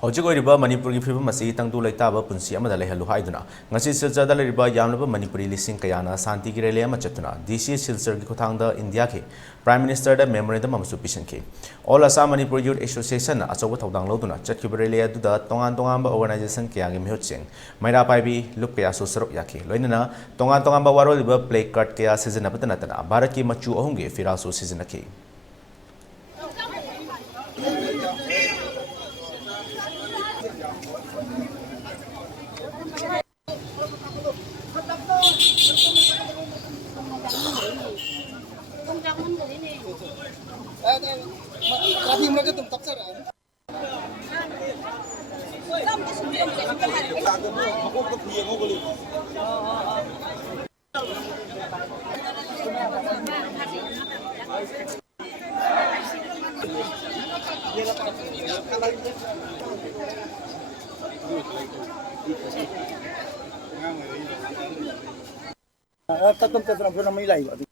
ꯍꯧꯖꯤꯛ ꯑꯣꯏꯔꯤꯕ ꯃꯅꯤꯄꯨꯔꯒꯤ ꯐꯤꯕꯝ ꯑꯁꯤ ꯇꯪꯗꯨ ꯂꯩꯇꯥꯕ ꯄꯨꯟꯁꯤ ꯑꯃꯗ ꯂꯩꯍꯜꯂꯨ ꯍꯥꯏꯗꯨꯅ ꯉꯁꯤ ꯁꯤꯜꯆꯔꯗ ꯂꯩꯔꯤꯕ ꯌꯥꯝꯂꯕ ꯃꯅꯤꯄꯨꯔꯤ ꯂꯤꯁꯤꯡ ꯀꯌꯥꯅ ꯁꯥꯟꯇꯤꯒꯤ ꯔꯦꯂꯤ ꯑꯃ ꯆꯠꯇꯨꯅ ꯗꯤꯁꯤ ꯁꯤꯜꯆꯔꯒꯤ ꯈꯨꯠꯊꯥꯡꯗ ꯏꯟꯗꯤꯌꯥꯒꯤ ꯄ꯭ꯔꯥꯏꯝ ꯃꯤꯅꯤꯁꯇꯔꯗ ꯃꯦꯃꯣꯔꯦꯟꯗꯝ ꯑꯃꯁꯨ ꯄꯤꯁꯤꯟꯈꯤ꯫ ꯑꯣꯜ ꯑꯁꯥꯝ ꯃꯅꯤꯄꯨꯔ ꯌꯨꯠ ꯑꯦꯁꯣꯁꯤꯌꯦꯁꯟꯅ ꯑꯆꯧꯕ ꯊꯧꯗꯥꯡ ꯂꯧꯗꯨꯅ ꯆꯠꯈꯤꯕ ꯔꯦꯂꯤ ꯑꯗꯨꯗ ꯇꯣꯉꯥꯟ-ꯇꯣꯉꯥꯟꯕ ꯑꯣꯔꯒꯅꯥꯏꯖꯦꯁꯟ ꯀꯌꯥꯒꯤ ꯃꯤꯍꯨꯠꯁꯤꯡ, ꯃꯩꯔꯥ ꯄꯥꯏꯕꯤ ꯂꯨꯞ ꯀꯌꯥꯁꯨ ꯁꯔꯨꯛ ꯌꯥꯈꯤ꯫ ꯂꯣꯏꯅꯅ ꯇꯣꯉꯥꯟ-ꯇꯣꯉꯥꯟꯕ ꯋꯥꯔꯣꯜꯂꯤꯕ ꯄ꯭ꯂꯦ ꯀꯥꯔꯗ ꯀꯌꯥ ꯁꯤꯖꯤꯟꯅꯕꯇ ꯅꯠꯇꯅ ꯚꯥꯔꯠꯀꯤ ꯃꯆꯨ ꯑꯍꯨꯝꯒꯤ ꯐꯤꯔꯥꯜꯁꯨ ꯁꯤꯖꯤꯟꯅꯈꯤ꯫ Tatap-tatap na may live.